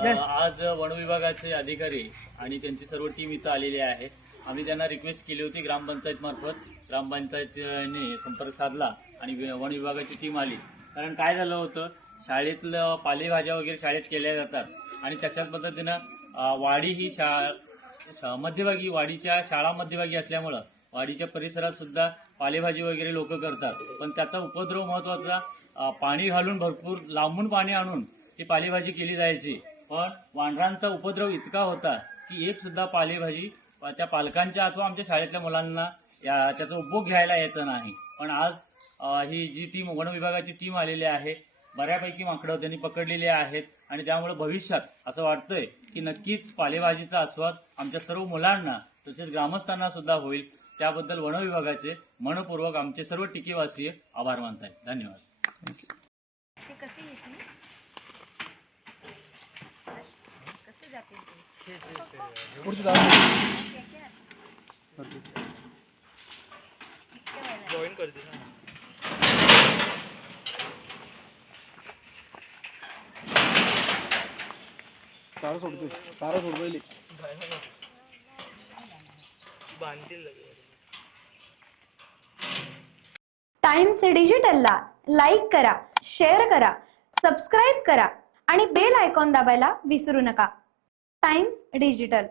आज वन विभागाचे अधिकारी आणि त्यांची सर्व टीम इथं आलेली आहे. आम्ही त्यांना रिक्वेस्ट केली होती ग्रामपंचायत मार्फत. ग्रामपंचायतीने संपर्क साधला आणि वन विभागाची टीम आली. कारण काय झालं होतं, शाळेतलं पालेभाज्या वगैरे शाळेत केल्या जातात आणि तशाच पद्धतीनं वाडी ही मध्यभागी, वाडीच्या शाळा मध्यभागी असल्यामुळं वाडीच्या परिसरात सुद्धा पालेभाजी वगैरे लोक करतात. पण त्याचा उपद्रव महत्वाचा, पाणी घालून भरपूर लांबून पाणी आणून ही पालेभाजी केली जायची. पण वानरांचा उपद्रव इतका होता की एक सुद्धा पालेभाजी त्या पालकांच्या अथवा आमच्या शाळेतल्या मुलांना त्याचा उपभोग घ्यायला यायचं नाही. पण आज ही जी टीम, वन विभागाची टीम आलेली आहे, बऱ्यापैकी माकडं त्यांनी पकडलेली आहेत आणि त्यामुळे भविष्यात असं वाटतंय की नक्कीच पालेभाजीचा आस्वाद आमच्या सर्व मुलांना तसेच ग्रामस्थांना सुद्धा होईल. त्याबद्दल वन विभागाचे मनपूर्वक आमचे सर्व टिकेवासीय आभार मानत आहेत. धन्यवाद. जॉईन करते ना. तारा सोडतोय बांधतील. टाइम्स डिजिटलला लाईक करा, शेअर करा, सबस्क्राईब करा आणि बेल आयकॉन दाबायला विसरू नका. Times digital.